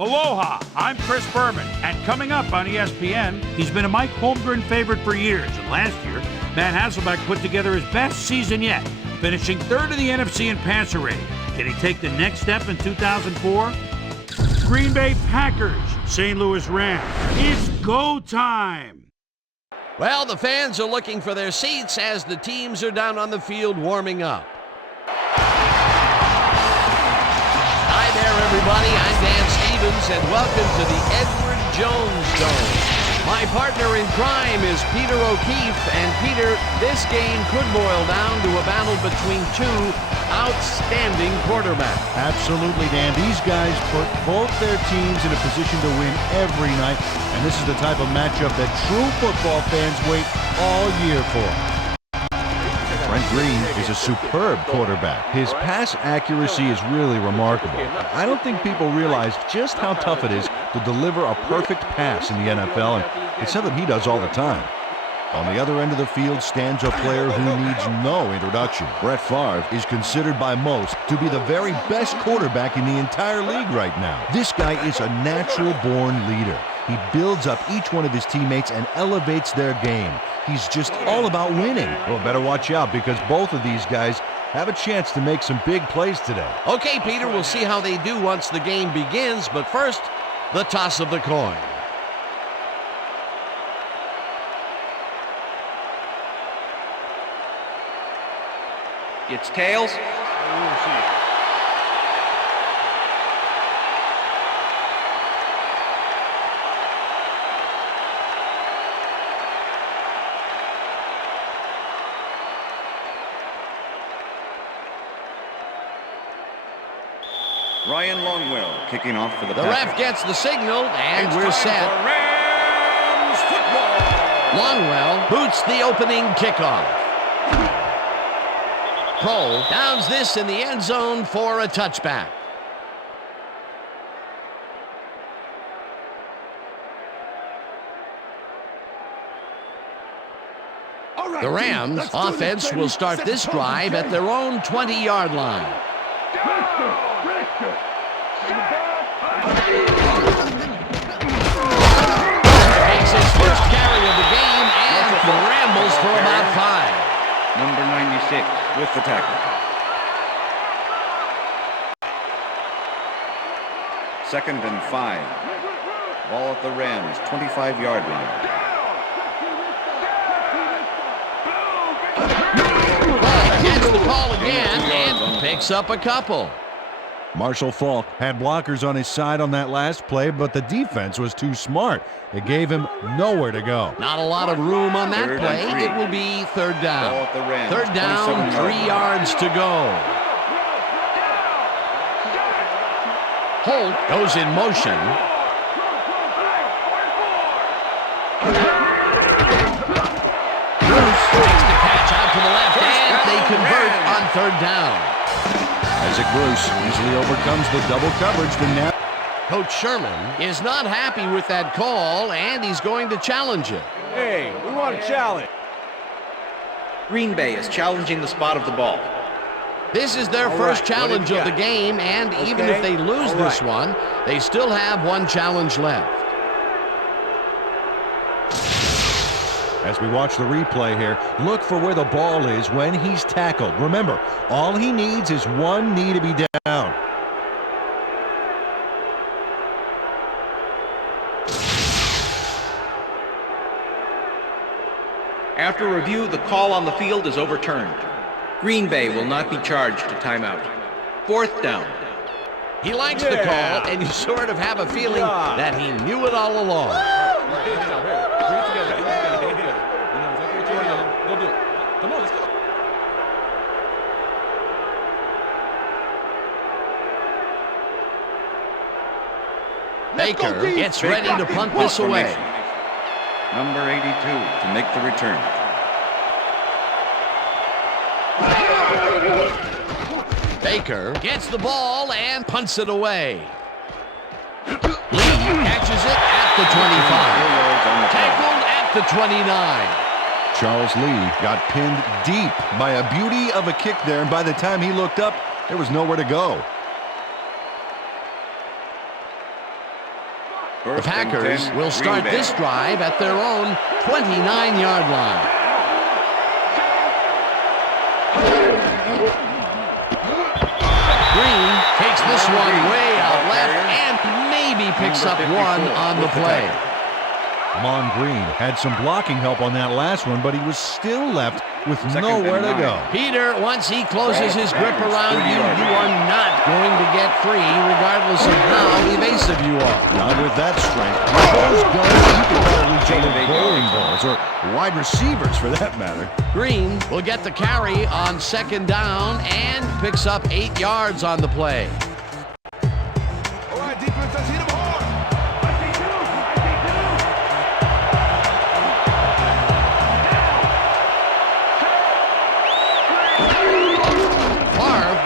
Aloha, I'm Chris Berman, and coming up on ESPN, he's been a Mike Holmgren favorite for years, and last year, Matt Hasselbeck put together his best season yet, finishing third in the NFC in passer rating. Can he take the next step in 2004? Green Bay Packers, St. Louis Rams. It's go time! Well, the fans are looking for their seats as the teams are down on the field warming up. Hi there, everybody. I'm Dan Stevens, and welcome to the Edward Jones Dome. My partner in crime is Peter O'Keefe, and Peter, this game could boil down to a battle between two outstanding quarterbacks. Absolutely, Dan. These guys put both their teams in a position to win every night, and this is the type of matchup that true football fans wait all year for. Brent Green is a superb quarterback. His pass accuracy is really remarkable. I don't think people realize just how tough it is to deliver a perfect pass in the NFL, and it's something he does all the time. On the other end of the field stands a player who needs no introduction. Brett Favre is considered by most to be the very best quarterback in the entire league right now. This guy is a natural-born leader. He builds up each one of his teammates and elevates their game. He's just all about winning. Well, better watch out because both of these guys have a chance to make some big plays today. Okay, Peter, we'll see how they do once the game begins, but first, the toss of the coin. It's tails. Ryan Longwell kicking off for the The ref gets the signal, and we're set. Rams football. Longwell boots the opening kickoff. Cole downs this in the end zone for a touchback. The Rams offense will start this drive at their own 20-yard line. Takes his first carry of the game and rambles for about 5. Number 96 with the tackle. Second and 5. Ball at the Rams' 25-yard line. Gets the call again and picks up a couple. Marshall Faulk had blockers on his side on that last play, but the defense was too smart. It gave him nowhere to go. Not a lot of room on that play. It will be third down. Ball at the Rams, Third down, 3 yards to go. Holt goes in motion. Bruce takes the catch out to the left, and they convert on third down. Isaac Bruce easily overcomes the double coverage to now. Coach Sherman is not happy with that call, and he's going to challenge it. Hey, we want a challenge. Green Bay is challenging the spot of the ball. This is their first challenge of the game, and even if they lose this one, they still have one challenge left. As we watch the replay here, look for where the ball is when he's tackled. Remember, all he needs is one knee to be down. After review, the call on the field is overturned. Green Bay will not be charged a timeout. Fourth down. He likes the call, and you sort of have a feeling that he knew it all along. Baker gets ready to punt this away. Number 82 to make the return. Baker gets the ball and punts it away. Lee catches it at the 25. Tackled at the 29. Charles Lee got pinned deep by a beauty of a kick there, and by the time he looked up, there was nowhere to go. The Packers will start this drive at their own 29-yard line. Green takes this one way out left and maybe picks up one on the play. Amon Green had some blocking help on that last one, but he was still left with nowhere to go. Peter, once he closes his grip around you, you are not going to get free, regardless of how evasive you are. Not with that strength. With those guns, you could probably juggle bowling balls, or wide receivers for that matter. Green will get the carry on second down and picks up 8 yards on the play. All right, defense, let's hit him hard.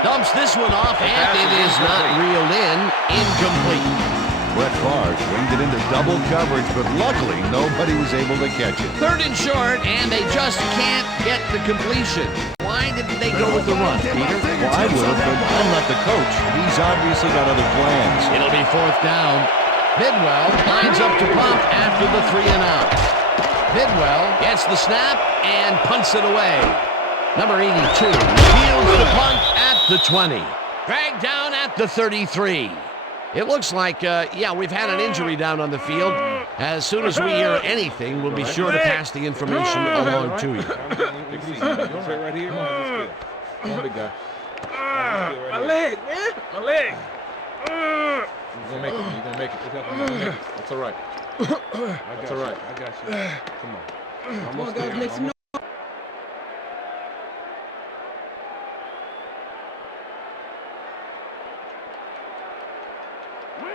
Dumps this one off, and it is not reeled in. Incomplete. Brett Favre winged it into double coverage, but luckily nobody was able to catch it. Third and short, and they just can't get the completion. Why didn't they go with the run, Peter? Well, I would have, but I'm not the coach. He's obviously got other plans. It'll be fourth down. Bidwell lines up to punt after the 3 and out. Bidwell gets the snap and punts it away. Number 82 fields the punt at the 20. Dragged down at the 33. It looks like, we've had an injury down on the field. As soon as we hear anything, we'll be sure to pass the information along to you. Right here. Come on, big guy. My leg, man. My leg. You're gonna make it. You're gonna make it. That's all right. That's all right. I got you. Come on. Almost there. Almost.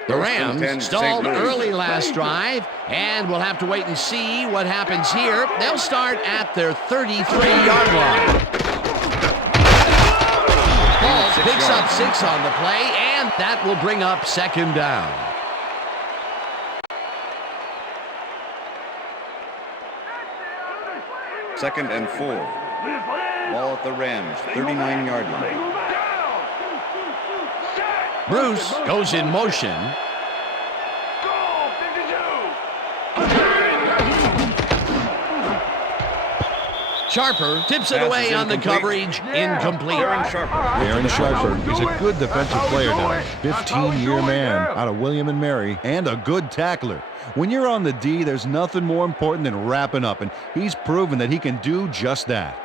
The Rams stalled early last drive, and we'll have to wait and see what happens here. They'll start at their 33-yard line. Ball picks up 6 on the play, and that will bring up second down. Second and 4. Ball at the Rams, 39-yard line. Bruce goes in motion. Sharper tips it away on the coverage. Incomplete. Aaron Sharper is a good defensive player now. 15-year man out of William and Mary, and a good tackler. When you're on the D, there's nothing more important than wrapping up, and he's proven that he can do just that.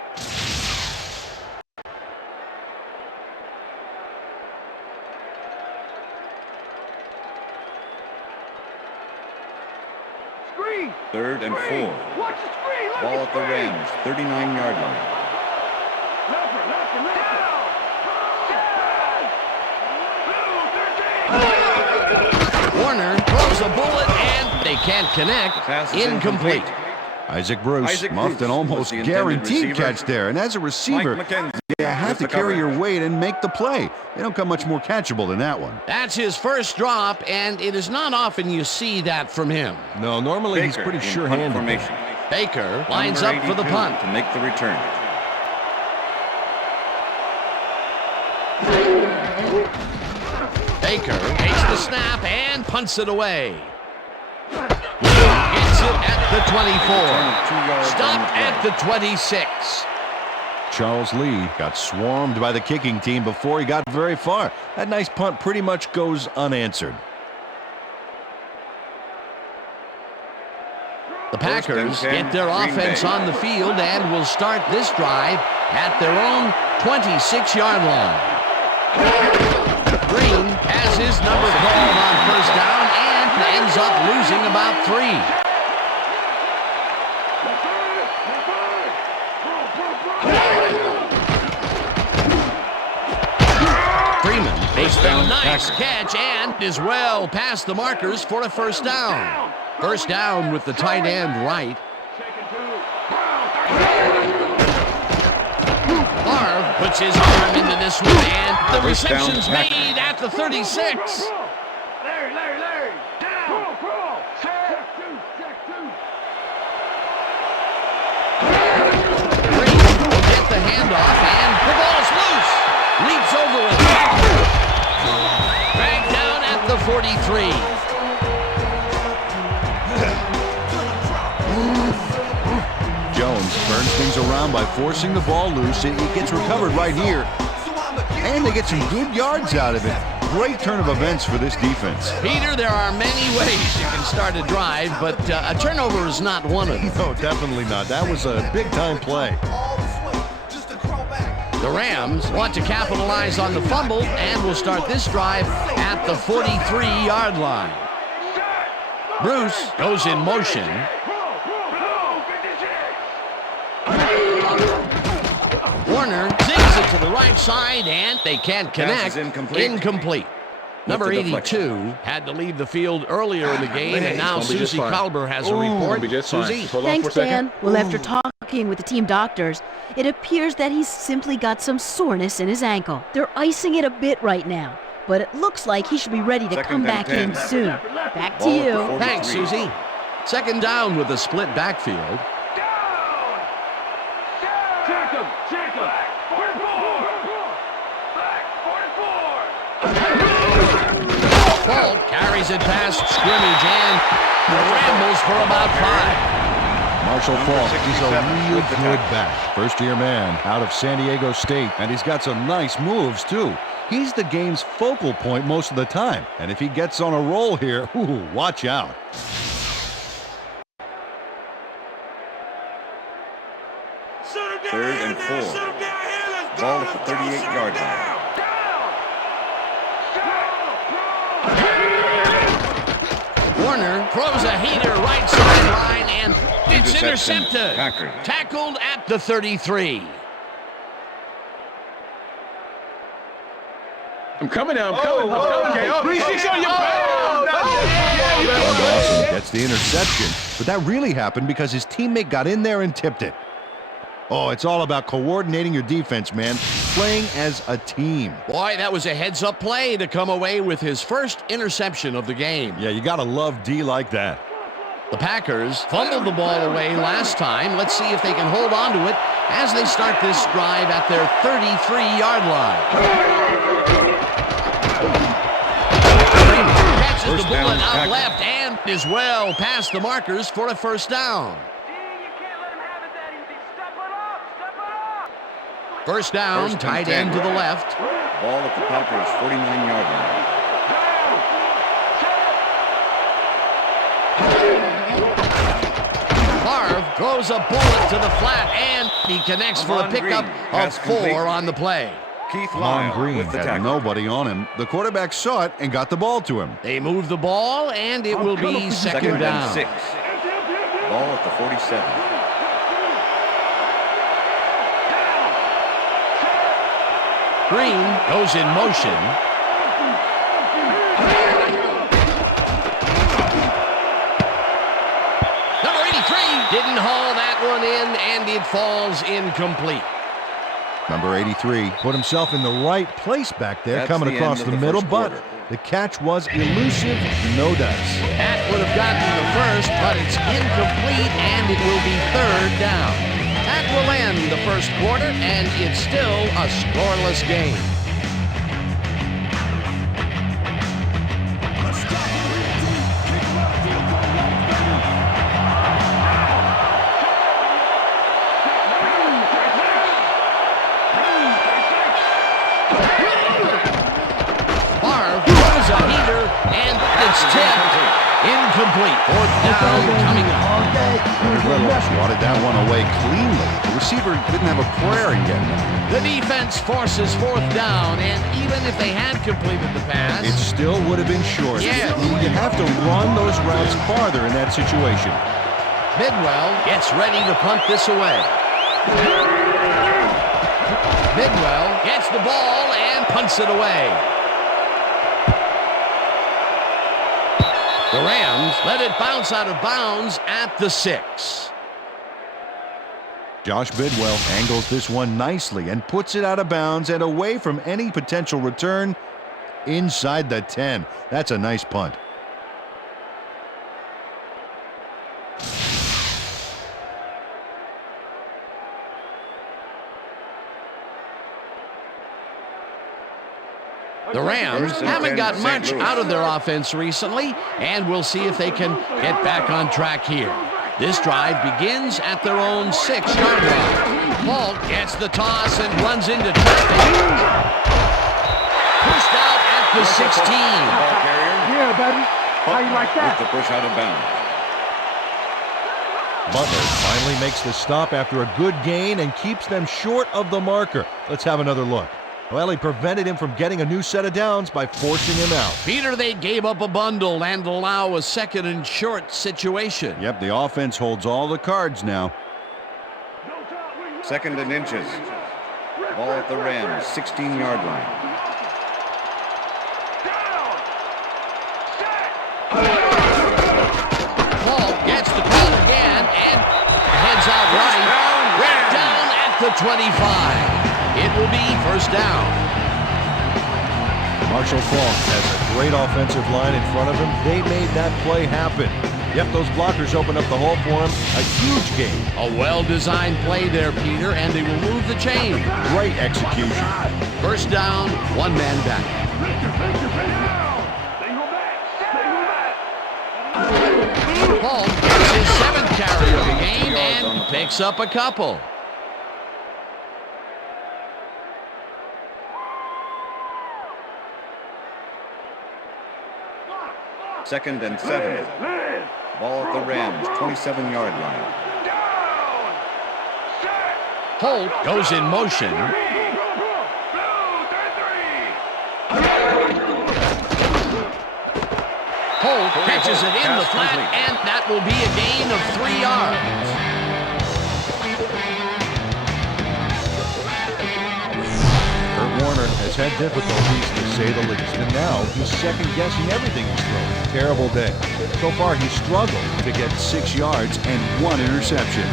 Third and 4. Ball at the Rams, 39-yard line. Warner throws a bullet, and they can't connect. Incomplete. Isaac Bruce muffed an almost guaranteed catch there, and as a receiver, you have to carry your weight and make the play. They don't come much more catchable than that one. That's his first drop, and it is not often you see that from him. No, normally he's pretty sure-handed. Baker lines up for the punt to make the return. Baker takes the snap and punts it away. Gets it at the 24. Stopped at the 26. Charles Lee got swarmed by the kicking team before he got very far. That nice punt pretty much goes unanswered. The Packers get their offense on the field and will start this drive at their own 26-yard line. Green has his number called on first down and ends up losing about 3. Freeman makes a nice catch and is well past the markers for a first down. First down with the tight end right. Favre puts his arm into this one, and the reception's made at the 36. Larry. Down. Check two. Green will get the handoff, and the ball's loose. Leaps over a tackle. Dragged down at the 43. Jones turns things around by forcing the ball loose. It gets recovered right here. And they get some good yards out of it. Great turn of events for this defense. Peter, there are many ways you can start a drive, but a turnover is not one of them. No, definitely not. That was a big-time play. The Rams want to capitalize on the fumble and will start this drive at the 43-yard line. Bruce goes in motion. Warner zigs it to the right side, and they can't connect. Incomplete. Number 82 had to leave the field earlier in the game, and now Susie Kalber has a report. Susie. Thanks, Dan. Well, after talking with the team doctors, it appears that he's simply got some soreness in his ankle. They're icing it a bit right now, but it looks like he should be ready to come back in soon. Back to you. Thanks, Susie. Second down with a split backfield. Check him! Check him! 44! Falk carries it past scrimmage and rambles for about 5. Marshall Falk, he's a real good back. First-year man out of San Diego State, and he's got some nice moves, too. He's the game's focal point most of the time, and if he gets on a roll here, ooh, watch out. Third and 4. Ball at the 38-yard line. Warner throws a heater right sideline, and it's intercepted. Tackled at the 33. I'm coming now. I'm coming. Okay. 3-6 on your Dawson gets the interception, but that really happened because his teammate got in there and tipped it. Oh, it's all about coordinating your defense, man. Playing as a team. Boy, that was a heads-up play to come away with his first interception of the game. Yeah, you gotta love D like that. The Packers fumbled the ball away last time. Let's see if they can hold on to it as they start this drive at their 33-yard line. Catches the bullet out left and is well past the markers for a first down. First down, tight end to the left. Ball at the Packers' 49-yard line. Favre throws a bullet to the flat, and he connects for a pickup of 4 on the play. Amon Green had nobody on him. The quarterback saw it and got the ball to him. They move the ball, and it will be second down. And 6. Ball at the 47. Green goes in motion. Number 83 didn't haul that one in, and it falls incomplete. Number 83 put himself in the right place back there, coming across the middle, but the catch was elusive, no dice. That would have gotten the first, but it's incomplete, and it will be third down. That will end the first quarter, and it's still a scoreless game. Favre throws a heater, and it's tipped. Incomplete. Fourth down coming up. Little swatted that one away cleanly. The receiver didn't have a prayer in getting it. The defense forces fourth down, and even if they had completed the pass, It still would have been short. Yeah. You have to run those routes farther in that situation. Bidwell gets ready to punt this away. Bidwell gets the ball and punts it away. The Rams let it bounce out of bounds at the 6. Josh Bidwell angles this one nicely and puts it out of bounds and away from any potential return inside the 10. That's a nice punt. The Rams haven't got much out of their offense recently, and we'll see if they can get back on track here. This drive begins at their own 6-yard line. Paul gets the toss and runs into traffic. Pushed out at the 16. Yeah, baby. How you like that? With the push out of bounds. Butler finally makes the stop after a good gain and keeps them short of the marker. Let's have another look. Well, he prevented him from getting a new set of downs by forcing him out. Peter, they gave up a bundle and allow a 2nd and short situation. Yep, the offense holds all the cards now. 2nd and inches. Ball at the Rams, 16-yard line. Paul gets the call again and heads out right down at the 25. It will be 1st down. Marshall Faulk has a great offensive line in front of him. They made that play happen. Yep, those blockers opened up the hole for him. A huge gain. A well-designed play there, Peter, and they will move the chain. Great execution. 1st down, 1 man back. Paul gets his 7th carry of the game and picks up a couple. 2nd and 7. Ball at the Rams, 27-yard line. Holt goes in motion. Holt catches it in the flat, and that will be a gain of 3 yards. Warner has had difficulties, to say the least, and now he's second-guessing everything he's thrown. Terrible day. So far, he's struggled to get 6 yards and 1 interception.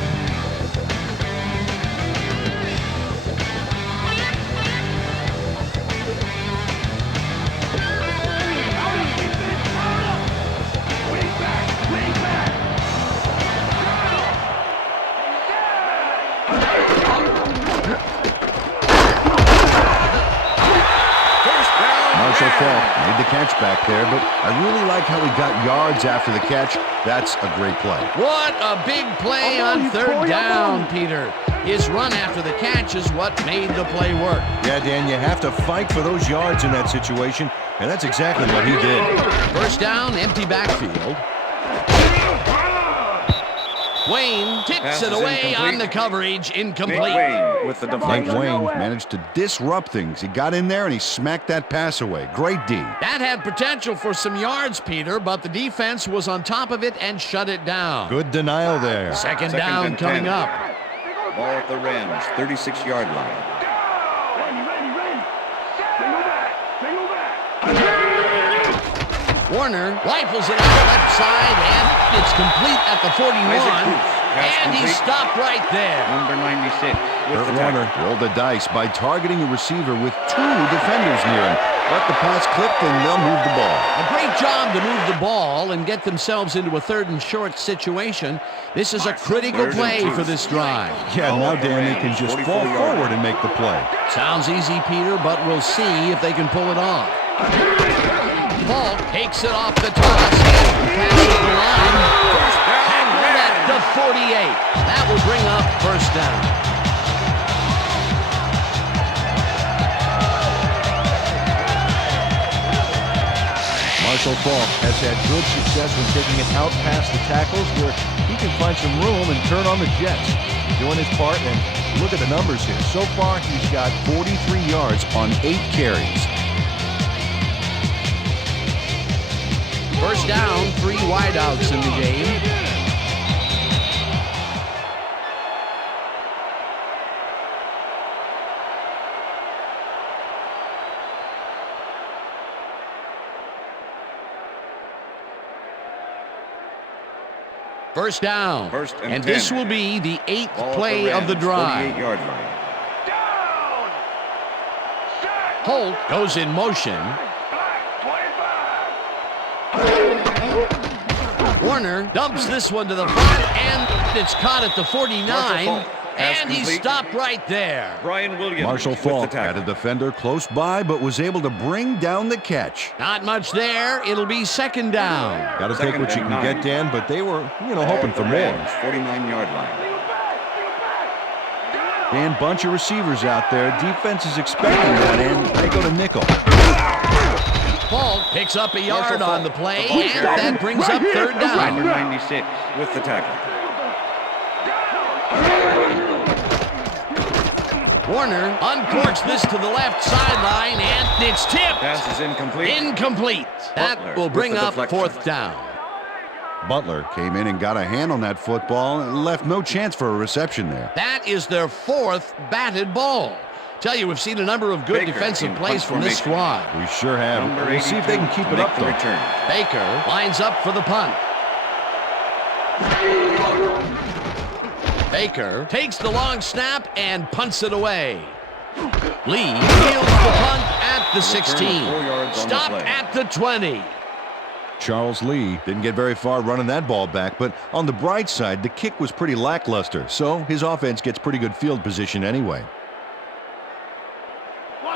Made the catch back there, but I really like how he got yards after the catch. That's a great play. What a big play on 3rd down, Peter. His run after the catch is what made the play work. Yeah, Dan, you have to fight for those yards in that situation, and that's exactly what he did. 1st down, empty backfield. Wayne tips it away on the coverage, incomplete. Wayne with the deflection. Wayne managed to disrupt things. He got in there and he smacked that pass away. Great D. That had potential for some yards, Peter, but the defense was on top of it and shut it down. Good denial there. Second down coming up. Ball at the Rams, 36-yard line. Warner rifles it out left side, and it's complete at the 41. And he stopped right there. Number 96. Kurt Warner rolled the dice by targeting a receiver with 2 defenders near him. Let the pass clip, and they'll move the ball. A great job to move the ball and get themselves into a 3rd and short situation. This is a critical play for this drive. Yeah, now, Dan, they can just fall forward and make the play. Sounds easy, Peter, but we'll see if they can pull it off. Paul takes it off the toss and passes the line. Tackled at the 48. That will bring up 1st down. Marshall Faulk has had good success when taking it out past the tackles where he can find some room and turn on the jets. Doing his part, and look at the numbers here. So far, he's got 43 yards on 8 carries. 1st down, 3 wideouts in the game. First down. And this will be the 8th play of the drive. 48-yard line. Holt goes in motion. Warner dumps this one to the front, and it's caught at the 49. And he stopped right there. Brian Williams. Marshall with the Falk had tackle. a defender close by, but was able to bring down the catch. Not much there. It'll be second down. Got to take what you can get, Dan, but they were, hoping for more. 49-yard line. Dan, bunch of receivers out there. Defense is expecting that, and they go to nickel. Falk picks up a yard on the play, and that brings up third down. Number 96 with the tackle. Warner uncorks this to the left sideline, and it's tipped. Pass is incomplete. Incomplete. That Butler will bring with the up deflection. fourth down. Butler came in and got a hand on that football and left no chance for a reception there. That is their fourth batted ball. Tell you, we've seen a number of good Baker defensive in plays punt from this formation. squad. We sure have. Number We'll see if they can 82 keep to it make up, the though. return. Baker lines up for the punt. Baker takes the long snap and punts it away. Lee fields the punt at the 16. 4 yards on the Stopped play. at the 20. Charles Lee didn't get very far running that ball back, but on the bright side, the kick was pretty lackluster, so his offense gets pretty good field position anyway.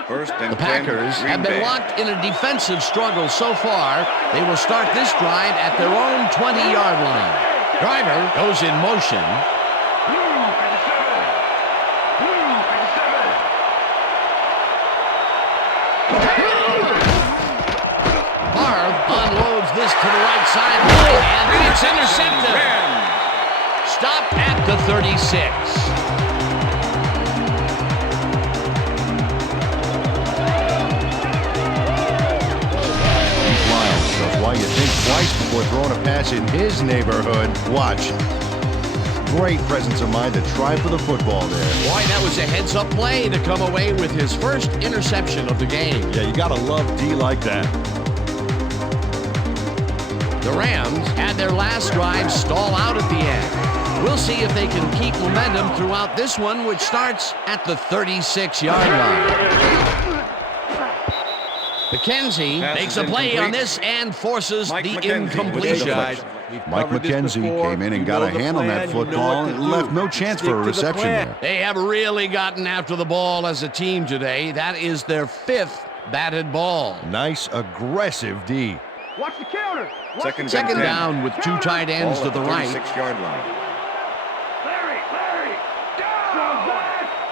First and The 10, Packers Green have been Bay. locked in a defensive struggle so far. They will start this drive at their own 20-yard line. Driver goes in motion. Barth unloads this to the right sideline, and it's intercepted. Stopped at the 36. Shows why you think twice before throwing a pass in his neighborhood. Watch. Great presence of mind to try for the football there. Boy, that was a heads-up play to come away with his first interception of the game. Yeah, you gotta love D like that. The Rams had their last drive stall out at the end. We'll see if they can keep momentum throughout this one, which starts at the 36-yard line. McKenzie Pass makes is a play incomplete. on this and forces Mike the McKenzie with the incompletion. deflection. Mike McKenzie came in and got a hand on that football and left no chance for a reception there. They have really gotten after the ball as a team today. That is their fifth batted ball. Nice, aggressive D. Watch the counter. Second Second and 10. down with two tight ends Ball to at the right. 36-yard line. Larry,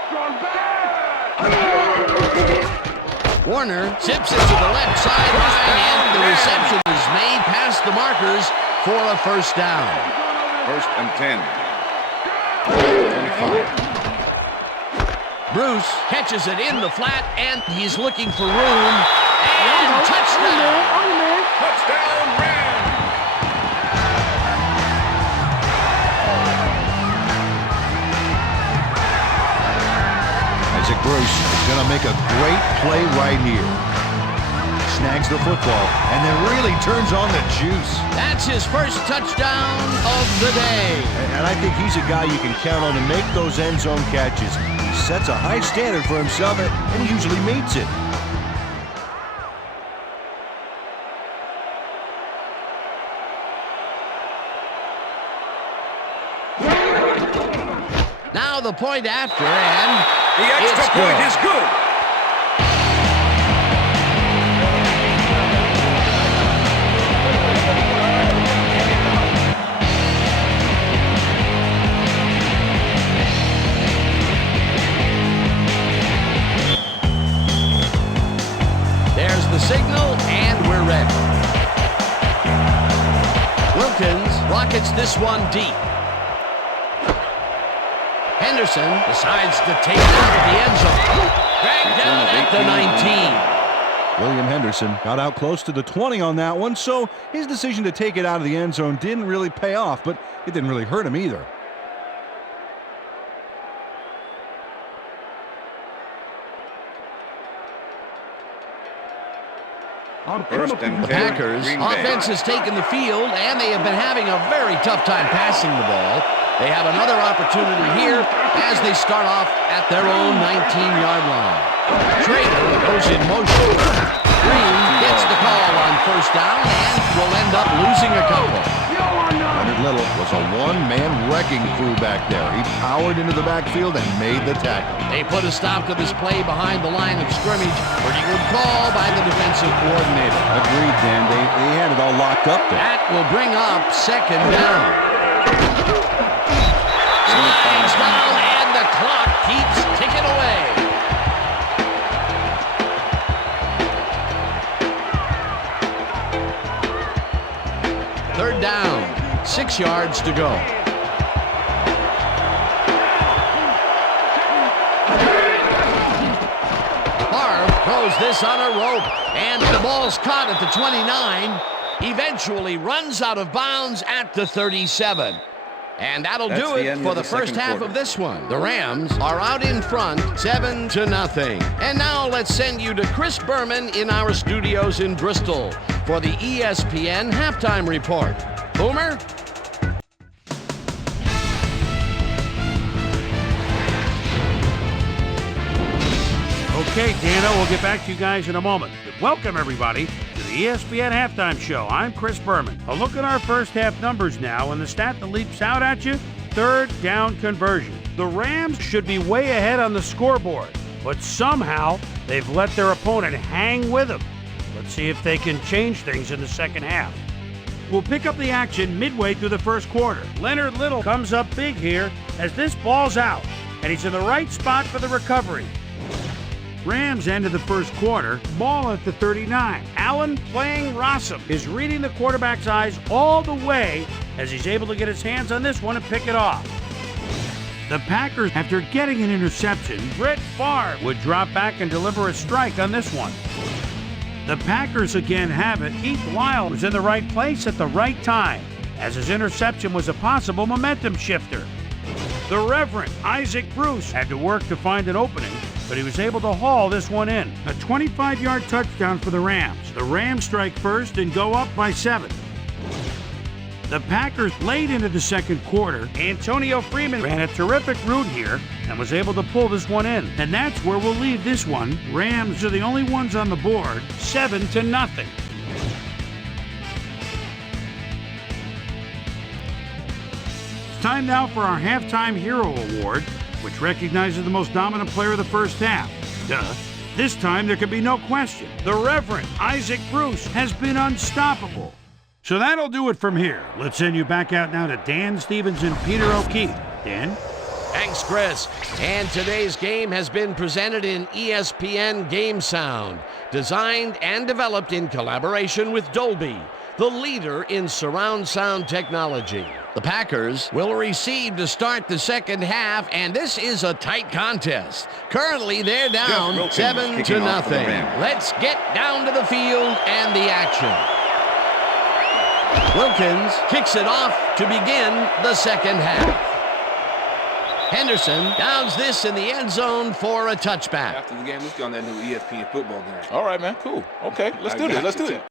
strong back. Warner zips it to the left sideline, and the reception is made past the markers for a first down. First and 10. 25. Bruce catches it in the flat, and he's looking for room. And touchdown! Touchdown, Rams! Isaac Bruce is going to make a great play right here. Snags the football and then really turns on the juice. That's his first touchdown of the day. And I think he's a guy you can count on to make those end zone catches. He sets a high standard for himself and he usually meets it. Now the point after, and The extra it's point good. is good. There's the signal, and we're ready. Wilkins rockets this one deep. Henderson decides to take it out of the end zone. Dragged down at the 19. William Henderson got out close to the 20 on that one, so his decision to take it out of the end zone didn't really pay off, but it didn't really hurt him either. First and 10. The Packers Green Bay. offense has taken the field, and they have been having a very tough time passing the ball. They have another opportunity here as they start off at their own 19-yard line. Trader goes in motion. Green gets the call on first down and will end up losing a couple. Leonard Little was a one-man wrecking crew back there. He powered into the backfield and made the tackle. They put a stop to this play behind the line of scrimmage. Pretty good call by the defensive coordinator. Agreed, Dan. They had it all locked up there. That will bring up second down. Change now, and the clock keeps ticking away. Third down, 6 yards to go. Throws this on a rope, and the ball's caught at the 29. Eventually runs out of bounds at the 37. And that'll do it for the first half of this one. The Rams are out in front, 7-0. And now let's send you to Chris Berman in our studios in Bristol for the ESPN halftime report. Boomer? Okay, Dana, we'll get back to you guys in a moment. But welcome, everybody, to the ESPN Halftime Show. I'm Chris Berman. A look at our first half numbers now, and the stat that leaps out at you, third down conversion. The Rams should be way ahead on the scoreboard, but somehow they've let their opponent hang with them. Let's see if they can change things in the second half. We'll pick up the action midway through the first quarter. Leonard Little comes up big here as this ball's out, and he's in the right spot for the recovery. Rams end of the first quarter, ball at the 39. Allen playing Rossum is reading the quarterback's eyes all the way as he's able to get his hands on this one and pick it off. The Packers, after getting an interception, Brett Favre would drop back and deliver a strike on this one. The Packers again have it. Keith Lyle was in the right place at the right time, as his interception was a possible momentum shifter. The Reverend Isaac Bruce had to work to find an opening, but he was able to haul this one in. A 25-yard touchdown for the Rams. The Rams strike first and go up by 7. The Packers late into the second quarter. Antonio Freeman ran a terrific route here and was able to pull this one in. And that's where we'll leave this one. Rams are the only ones on the board, 7-0. It's time now for our Halftime Hero Award, which recognizes the most dominant player of the first half. Duh. This time there can be no question. The Reverend Isaac Bruce has been unstoppable. So that'll do it from here. Let's send you back out now to Dan Stevens and Peter O'Keefe. Dan? Thanks, Chris. And today's game has been presented in ESPN Game Sound, designed and developed in collaboration with Dolby, the leader in surround sound technology. The Packers will receive to start the second half, and this is a tight contest. Currently, they're down 7-0. Let's get down to the field and the action. Wilkins kicks it off to begin the second half. Henderson downs this in the end zone for a touchback. After the game, let's go on that new ESPN football game. All right, man. Cool. Okay, let's do this. Let's do it.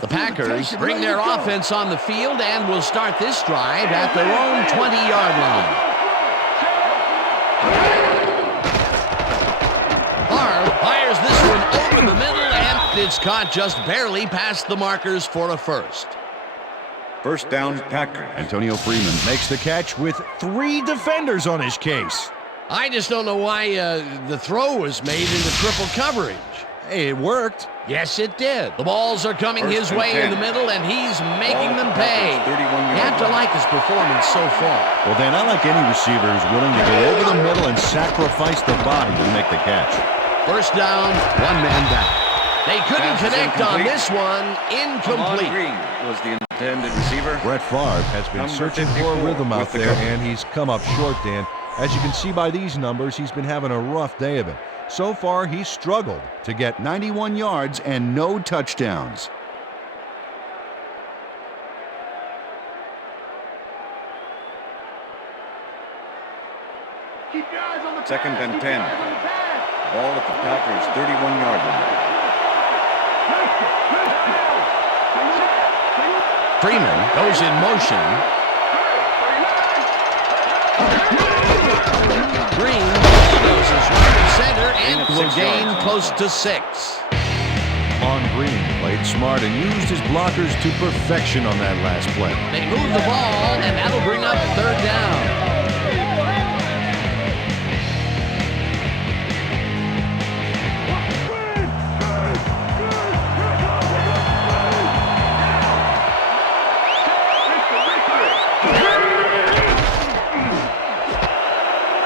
The Packers bring their offense on the field and will start this drive at their own 20-yard line. Favre fires this one over the middle, and it's caught just barely past the markers for a first. First down, Packers. Antonio Freeman makes the catch with 3 defenders on his case. I just don't know why the throw was made into triple coverage. Hey, it worked. Yes, it did. The balls are coming his way in the middle, and he's making them pay. You have to like his performance so far. Well, Dan, I like any receiver who's willing to go over the middle and sacrifice the body to make the catch. First down, one man down. They couldn't connect on this one. Incomplete. Green was the intended receiver. Brett Favre has been searching for a rhythm out there, and he's come up short, Dan. As you can see by these numbers, he's been having a rough day of it. So far, he's struggled to get 91 yards and no touchdowns. Second and 10. Ball at the Packers' 31-yard line. Freeman goes in motion. Green bulldoes right to center and will will 6 gain yards. close to 6. On Green played smart and used his blockers to perfection on that last play. They move the ball, and that'll bring up 3rd down.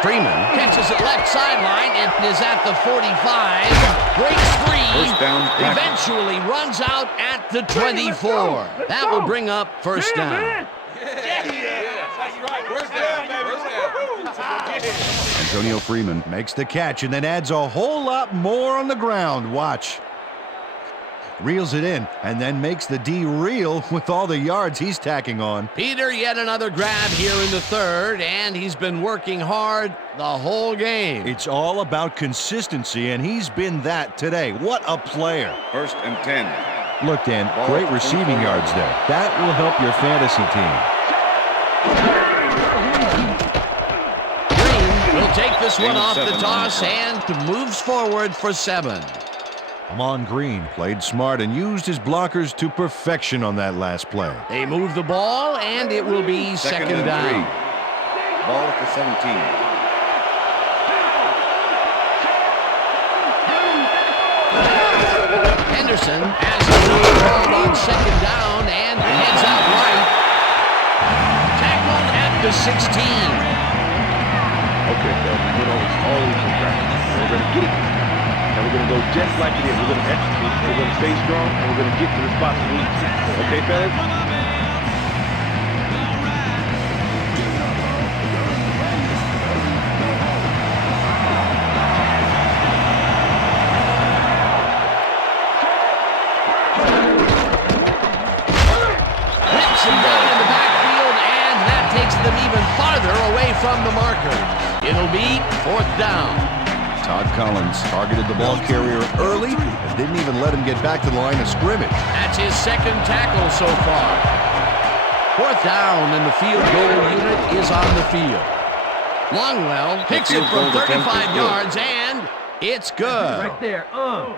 Freeman catches it left sideline and is at the 45, breaks free, First down, Packers. eventually runs out at the 24. That will bring up 1st down. Antonio Freeman makes the catch and then adds a whole lot more on the ground. Watch. Reels it in and then makes the D reel with all the yards he's tacking on. Peter, yet another grab here in the 3rd, and he's been working hard the whole game. It's all about consistency, and he's been that today. What a player. 1st and 10. Look, Dan, Ball great at the receiving 44 yards yard there. That will help your fantasy team. Green will take this one Gain of off the 7 on toss the and moves forward for 7. Amon Green played smart and used his blockers to perfection on that last play. They move the ball, and it will be second and down. 3. Ball at the 17. Henderson has the ball on 2nd down and heads out right. Tackled at the 16. Okay, fellas, it's always from practice. We're going to get it. And we're going to go just like it is. We're going to execute. We're going to stay strong, and we're going to get to the spots we need to. Okay, fellas? Whips him down in the backfield, and that takes them even farther away from the marker. It'll be 4th down. Todd Collins targeted the ball carrier early and didn't even let him get back to the line of scrimmage. That's his 2nd tackle so far. 4th down, and the field goal unit is on the field. Longwell picks it field from goal attempt is 35 good. yards, and it's good. Right there. Oh,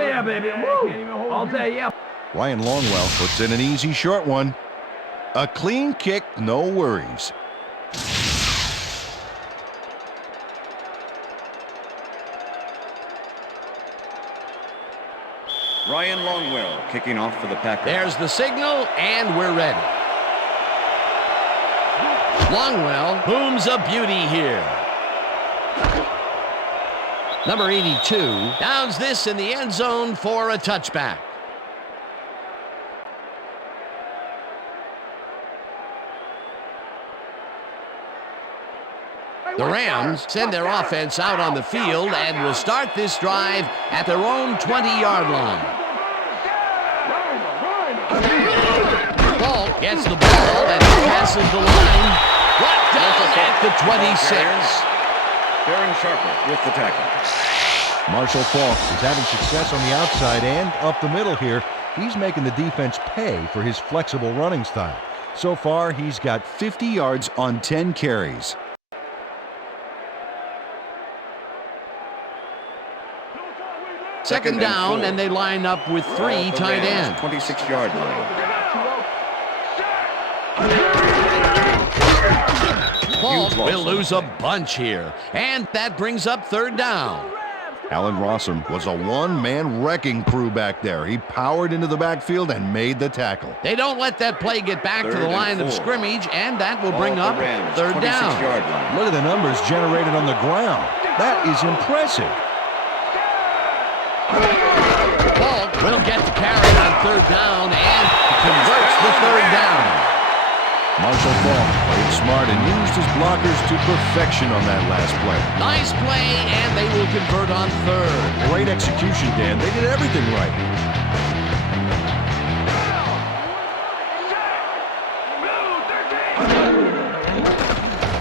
yeah, baby. Woo. All day, yeah. Ryan Longwell puts in an easy short one. A clean kick, no worries. Ryan Longwell kicking off for the Packers. There's the signal, and we're ready. Longwell booms a beauty here. Number 82 downs this in the end zone for a touchback. The Rams send their offense out on the field and will start this drive at their own 20-yard line. Ball gets the ball and passes the line. Brought down at the 26. Darren Sharper with the tackle. Marshall Faulk is having success on the outside and up the middle here. He's making the defense pay for his flexible running style. So far, he's got 50 yards on 10 carries. Second down, and they line up with 3 tight ends. 26-yard line. Faulk will lose a bunch here, and that brings up 3rd down. Allen Rossum was a one-man wrecking crew back there. He powered into the backfield and made the tackle. They don't let that play get back to the 3rd and line of 4. scrimmage, and that will Ball bring at up the Rams, 3rd down. 26-yard line. Look at the numbers generated on the ground. That is impressive. Faulk will get the carry on 3rd down and converts the 3rd down. Marshall Faulk played smart and used his blockers to perfection on that last play. Nice play, and they will convert on 3rd. Great execution, Dan. They did everything right.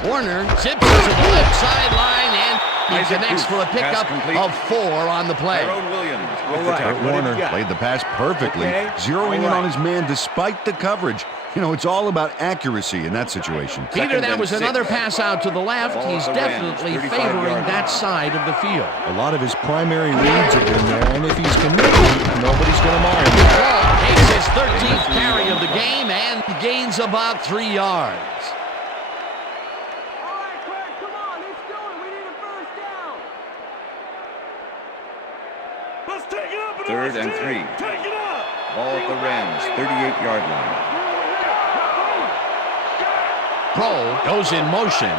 Warner zips it to the left sideline, and He connects for a pickup of 4 on the play. Tyrone Williams with the Kurt tackle. Warner played the pass perfectly, zeroing in on his man despite the coverage. You know, it's all about accuracy in that situation. Peter, that was another pass out to the left. He's definitely favoring that side of the field. A lot of his primary reads have been there, and if he's committed, nobody's going to mind him. Ball takes his 13th carry of the game and gains about 3 yards. All right, Craig, come on, let's do it. We need a first down. Let's take it up. 3rd and 3. Take it up. Ball at the Rams, 38-yard line. Kroll goes in motion.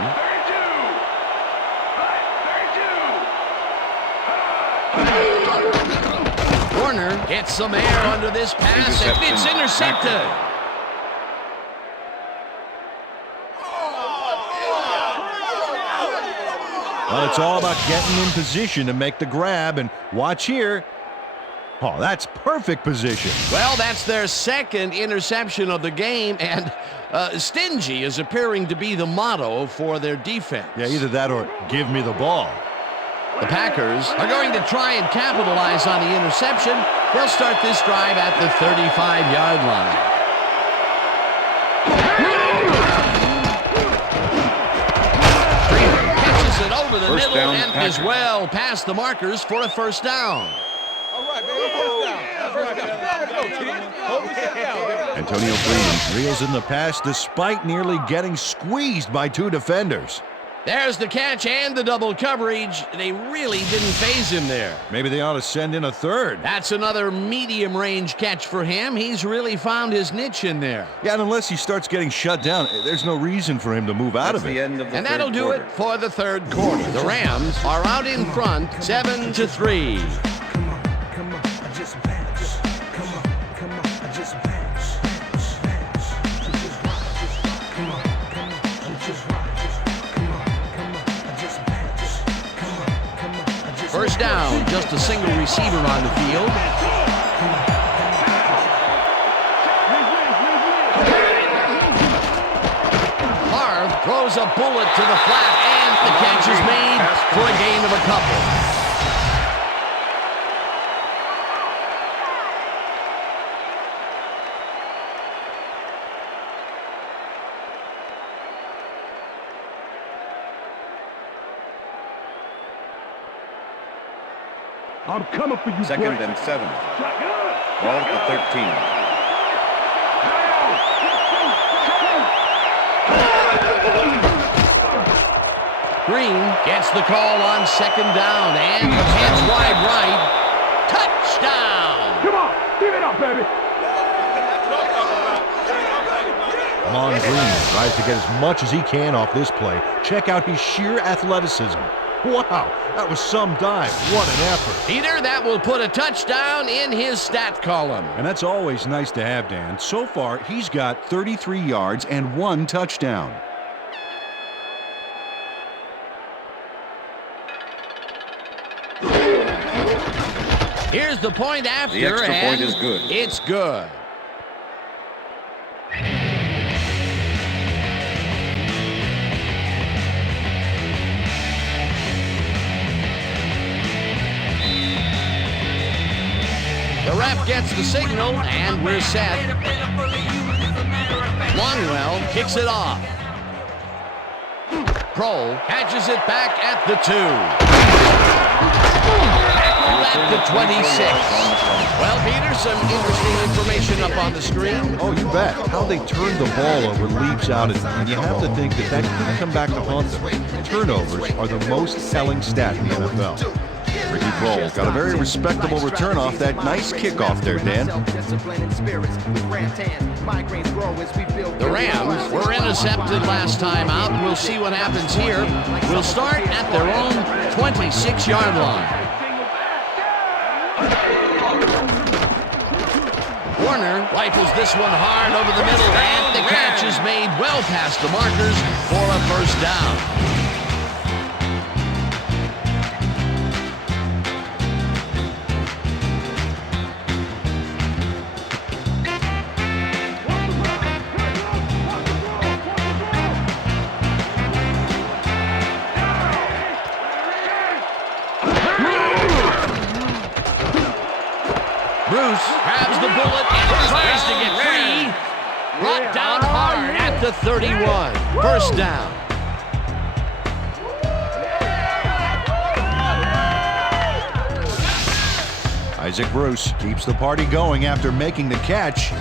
Warner gets some air under this pass, and it's intercepted. Well, it's all about getting in position to make the grab, and watch here. Oh, that's perfect position. Well, that's their second interception of the game, and stingy is appearing to be the motto for their defense. Yeah, either that or give me the ball. The Packers are going to try and capitalize on the interception. They'll start this drive at the 35-yard line. Freeman catches it over the First middle down, and Packers. is well past the markers for a first down. Antonio Freeman reels in the pass despite nearly getting squeezed by 2 defenders. There's the catch and the double coverage. They really didn't phase him there. Maybe they ought to send in a third. That's another medium-range catch for him. He's really found his niche in there. Yeah, and unless he starts getting shut down, there's no reason for him to move out That's of the it. end of the And third that'll do quarter. it for the third quarter. The Rams are out in front, 7-3. First down, just a single receiver on the field. Harv throws a bullet to the flat, and the catch is made for a gain of a couple. I'm coming for you, 2nd and 7. Ball at the 13. Green gets the call on 2nd down, and hits wide right. Touchdown! Come on, give it up, baby. Amon Green tries to get as much as he can off this play. Check out his sheer athleticism. Wow, that was some dive. What an effort. Peter, that will put a touchdown in his stat column. And that's always nice to have, Dan. So far, he's got 33 yards and 1 touchdown. Here's the point after, The extra and point is good. It's good. The ref gets the signal, and we're set. Longwell kicks it off. Kroll catches it back at the 2. At the 26. Well, Peter, some interesting information up on the screen. Oh, you bet. How they turned the ball over leaps out at them. And you have to think that could come back to haunt them. Turnovers are the most telling stat in the NFL. Ricky Kroll got a very respectable return off that nice kickoff there, Dan. The Rams were intercepted last time out. We'll see what happens here. We'll start at their own 26-yard line. Warner rifles this one hard over the middle, and the catch is made well past the markers for a first down. Bruce grabs the bullet and tries to get free. Brought down hard at the 31. First down. Isaac Bruce keeps the party going after making the catch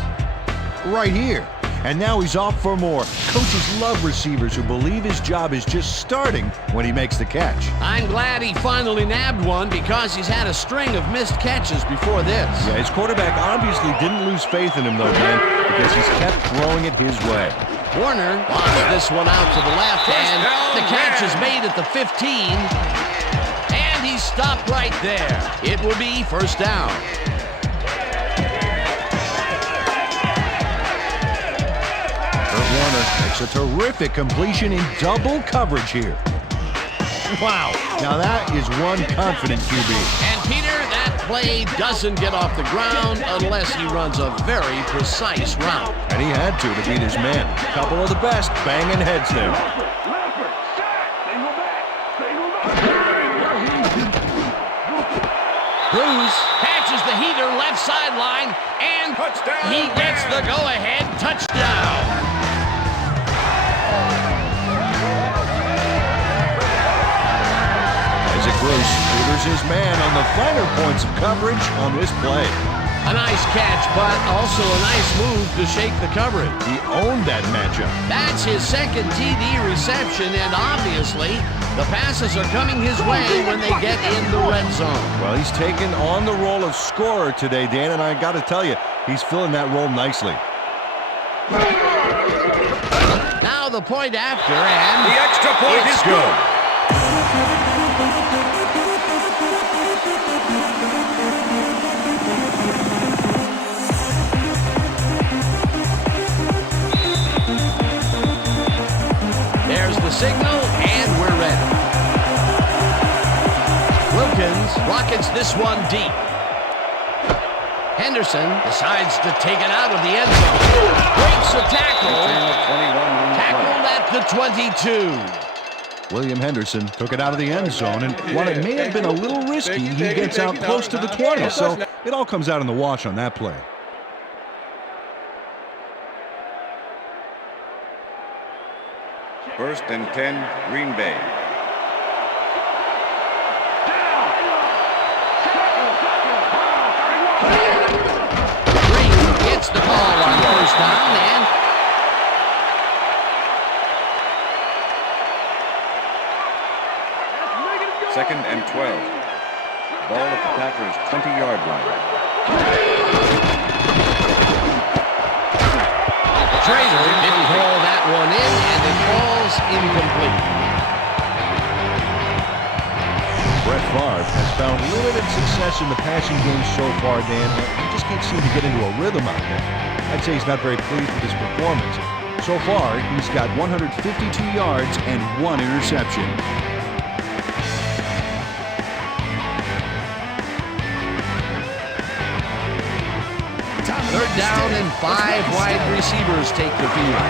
right here. And now he's off for more. Coaches love receivers who believe his job is just starting when he makes the catch. I'm glad he finally nabbed one because he's had a string of missed catches before this. Yeah, his quarterback obviously didn't lose faith in him though, Dan, because he's kept throwing it his way. Warner launches this one out to the left, and the catch is made at the 15. And he's stopped right there. It will be first down. Warner makes a terrific completion in double coverage here. Wow, now that is one confident QB. And Peter, that play doesn't get off the ground unless he runs a very precise route. And he had to beat his man. A couple of the best banging heads there. Bruce catches the heater left sideline, and he gets the go-ahead touchdown. Isaac Bruce tutors his man on the finer points of coverage on this play. A nice catch, but also a nice move to shake the coverage. He owned that matchup. That's his second TD reception, and obviously, the passes are coming his way when they get in the red zone. Well, he's taken on the role of scorer today, Dan, and I got to tell you, he's filling that role nicely. Now the point after, and the extra point is good. There's the signal, and we're ready. Wilkins rockets this one deep. Henderson decides to take it out of the end zone. Breaks the tackle. Tackled at the 22. William Henderson took it out of the end zone, and while it may have been a little risky, he gets out close to the 20, so it all comes out in the wash on that play. First and 10, Green Bay. Green gets the ball on first down, and Second and 12. Ball at the Packers' 20-yard line. Trader didn't call that one in, and it falls incomplete. Brett Favre has found limited success in the passing game so far, Dan. He just can't seem to get into a rhythm out there. I'd say he's not very pleased with his performance. So far, he's got 152 yards and 1 interception. Third down and 5 wide receivers take the field.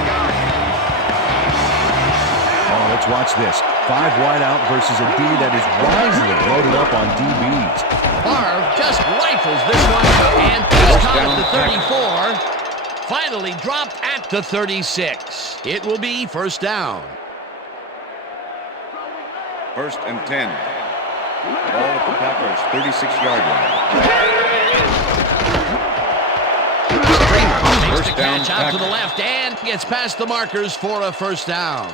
Oh, let's watch this. 5 wide out versus a D that is wisely loaded up on DBs. Favre just rifles this one, and he's caught at the 34. Finally dropped at the 36. It will be first down. First and 10. Ball at the Packers' 36-yard line. Makes the catch out to the left and gets past the markers for a first down.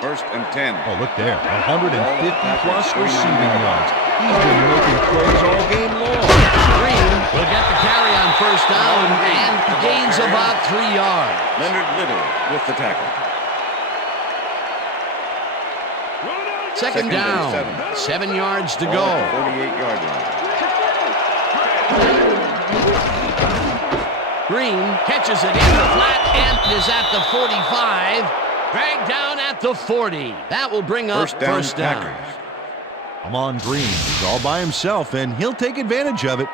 First and 10. Oh, look there. 150-plus receiving yards. He's been making plays all game long. Green will get the carry on first down and gains about 3 yards. Leonard Little with the tackle. Second down, 7 yards to go. 48-yard line. Green catches it in the flat and is at the 45. Dragged down at the 40. That will bring up first down. Packers. Amon Green is all by himself, and he'll take advantage of it.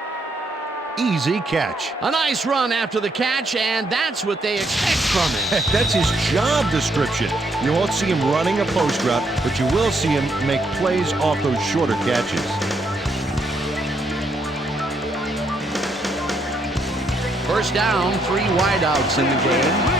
Easy catch. A nice run after the catch, and that's what they expect from him. That's his job description. You won't see him running a post route, but you will see him make plays off those shorter catches. First down, 3 wideouts in the game.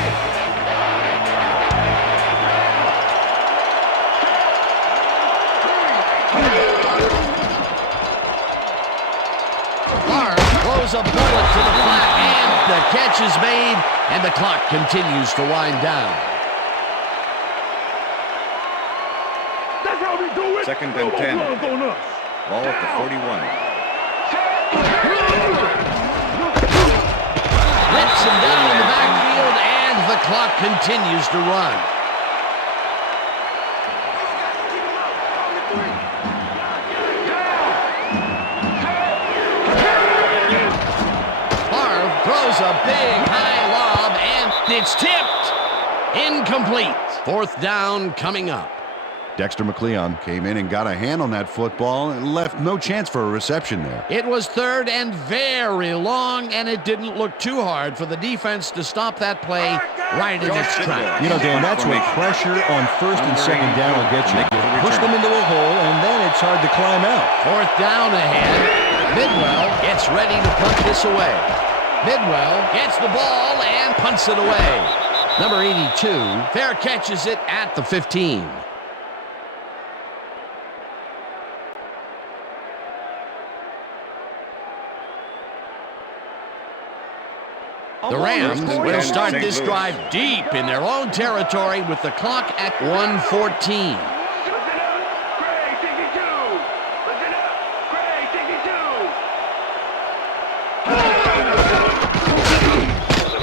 Throws a bullet to the flat, and the catch is made, and the clock continues to wind down. That's how we do it. Second and 10. Ball at the 41. Lets him down in the backfield, and the clock continues to run. Throws a big high lob, and it's tipped. Incomplete. Fourth down coming up. Dexter McLeon came in and got a hand on that football and left no chance for a reception there. It was third and very long, and it didn't look too hard for the defense to stop that play right in its tracks. You know, Dan, that's what pressure on first and second down will get you. You push them into a hole, and then it's hard to climb out. Fourth down ahead. Midwell gets ready to punt this away. Midwell gets the ball and punts it away. Number 82, fair catches it at the 15. The Rams will start this drive deep in their own territory with the clock at 1:14.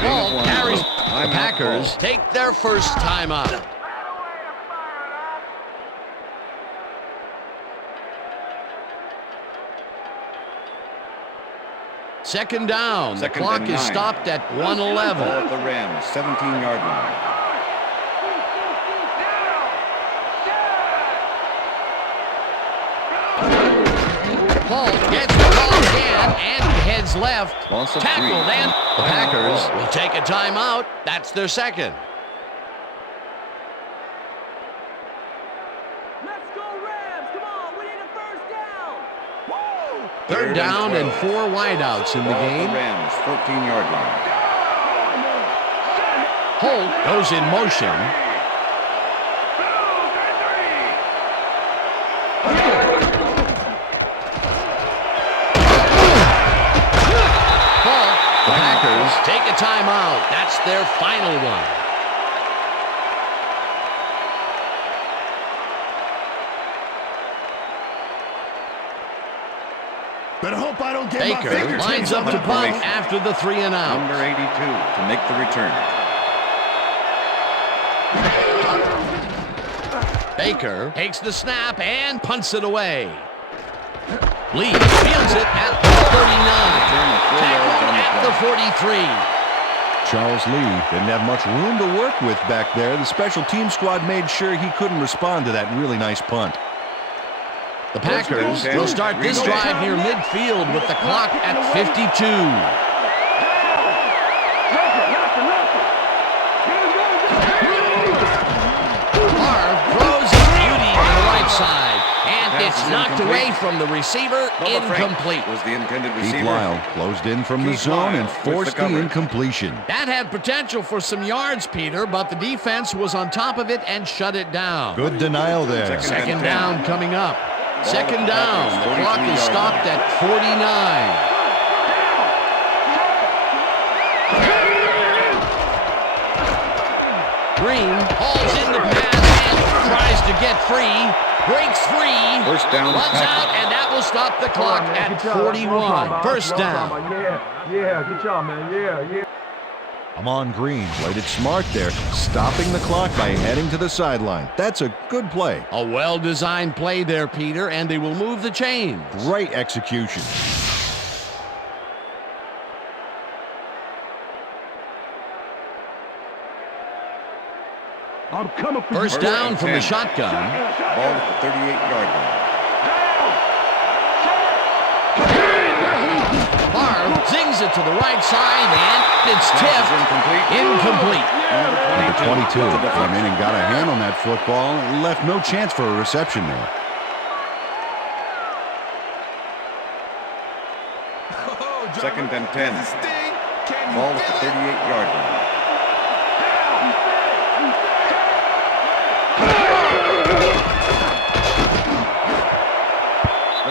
Ball carries. The Packers take their first timeout. Second down. The clock is stopped at 1:11. Ball at the Rams, 17-yard line. Paul gets the ball again and heads left. Loss of Tackled, 3. and the Packers will take a timeout. That's their second. Let's go Rams! Come on, we need a first down! Whoa! Third down and 4 wideouts in the Ball at game. the Rams, 14-yard line. Holt goes in motion. The Packers take a timeout. That's their final one. Better hope I don't get Baker lines up to punt after the 3 and out. Number 82 to make the return. Baker takes the snap and punts it away. Lee fields it at the 39. Tackled at the 43. Charles Lee didn't have much room to work with back there. The special team squad made sure he couldn't respond to that really nice punt. The Packers will start this drive near midfield with the clock at 52. Side, and it's knocked away from the receiver. Incomplete. Was the intended receiver. Pete Lyle closed in from the zone and forced the incompletion. That had potential for some yards, Peter, but the defense was on top of it and shut it down. Good denial there. Second down coming up. Second down. The clock is stopped at 49. Green hauls in the pass and tries to get free. Breaks free. First down. Runs out, and that will stop the clock at 41. First down. Yeah, good job, man. Yeah. Amon Green played it smart there, stopping the clock by heading to the sideline. That's a good play. A well-designed play there, Peter, and they will move the chains. Great execution. I'm coming for First down from the shotgun. Ball at the 38-yard line. Favre zings it to the right side, and it's tipped. Incomplete. Number 22 came in and got a hand on that football and left no chance for a reception there. Second and 10. Ball at the 38-yard line.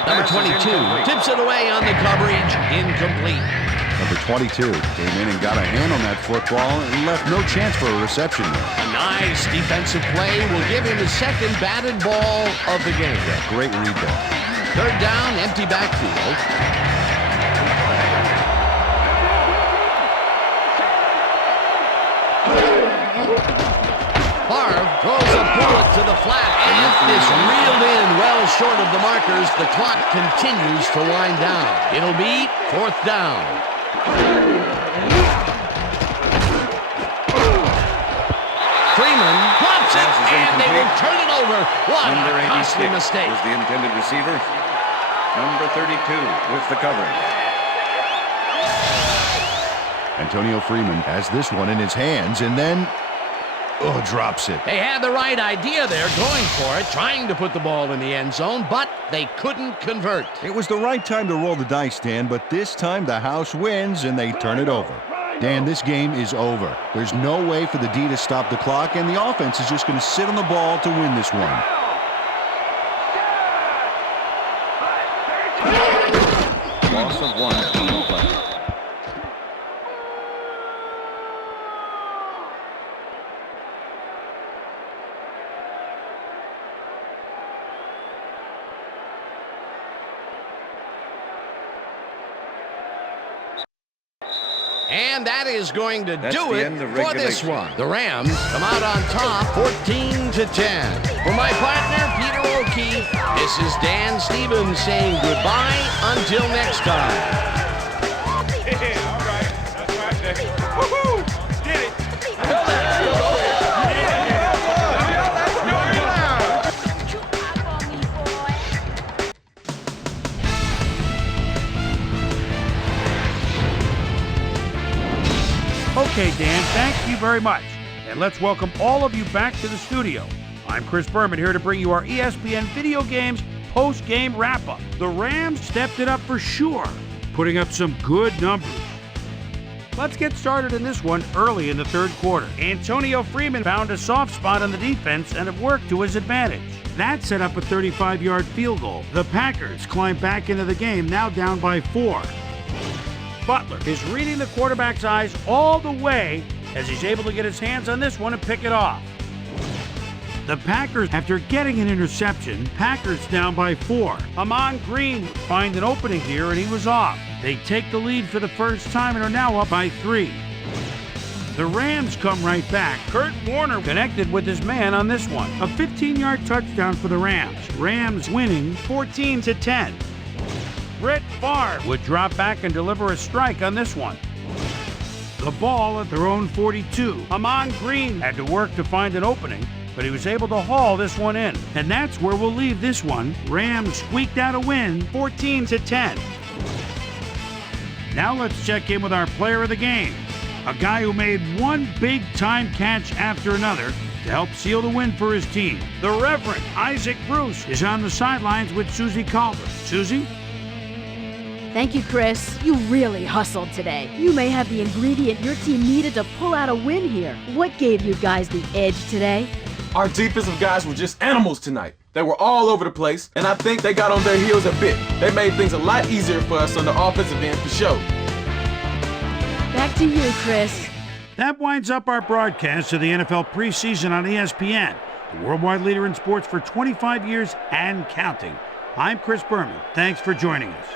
Number 22 tips it away on the coverage. Incomplete. Number 22 came in and got a hand on that football and left no chance for a reception there. A nice defensive play will give him his second batted ball of the game. Yeah, great read there. Third down, empty backfield. Favre throws a bullet to the flat, and is reeled in well short of the markers. The clock continues to wind down. It'll be fourth down. Freeman drops it, and they will turn it over. What a costly mistake. Was the intended receiver. Number 32 with the coverage. Antonio Freeman has this one in his hands and then drops it. They had the right idea there, going for it, trying to put the ball in the end zone, but they couldn't convert. It was the right time to roll the dice, Dan, but this time the house wins and they turn it over. Dan, this game is over. There's no way for the D to stop the clock, and the offense is just going to sit on the ball to win this one. Loss of 1 on the play. And that is going to That's do the it end of for this regulation. one. The Rams come out on top 14-10. For my partner, Peter O'Keefe, this is Dan Stevens saying goodbye until next time. Yeah, all right. That's right. Woohoo! Get it. Okay, Dan, thank you very much. And let's welcome all of you back to the studio. I'm Chris Berman here to bring you our ESPN Video Games post-game wrap-up. The Rams stepped it up for sure, putting up some good numbers. Let's get started in this one early in the third quarter. Antonio Freeman found a soft spot on the defense and it worked to his advantage. That set up a 35-yard field goal. The Packers climbed back into the game, now down by 4. Butler is reading the quarterback's eyes all the way as he's able to get his hands on this one and pick it off. The Packers, after getting an interception, Packers down by 4. Amon Green finds an opening here and he was off. They take the lead for the first time and are now up by 3. The Rams come right back. Kurt Warner connected with his man on this one. A 15-yard touchdown for the Rams. Rams winning 14-10. Brett Favre would drop back and deliver a strike on this one. The ball at their own 42. Amon Green had to work to find an opening, but he was able to haul this one in. And that's where we'll leave this one. Rams squeaked out a win, 14-10. Now let's check in with our player of the game, a guy who made one big-time catch after another to help seal the win for his team. The Reverend Isaac Bruce is on the sidelines with Susie Calder. Susie? Thank you, Chris. You really hustled today. You may have the ingredient your team needed to pull out a win here. What gave you guys the edge today? Our defensive guys were just animals tonight. They were all over the place, and I think they got on their heels a bit. They made things a lot easier for us on the offensive end for sure. Back to you, Chris. That winds up our broadcast of the NFL preseason on ESPN, the worldwide leader in sports for 25 years and counting. I'm Chris Berman. Thanks for joining us.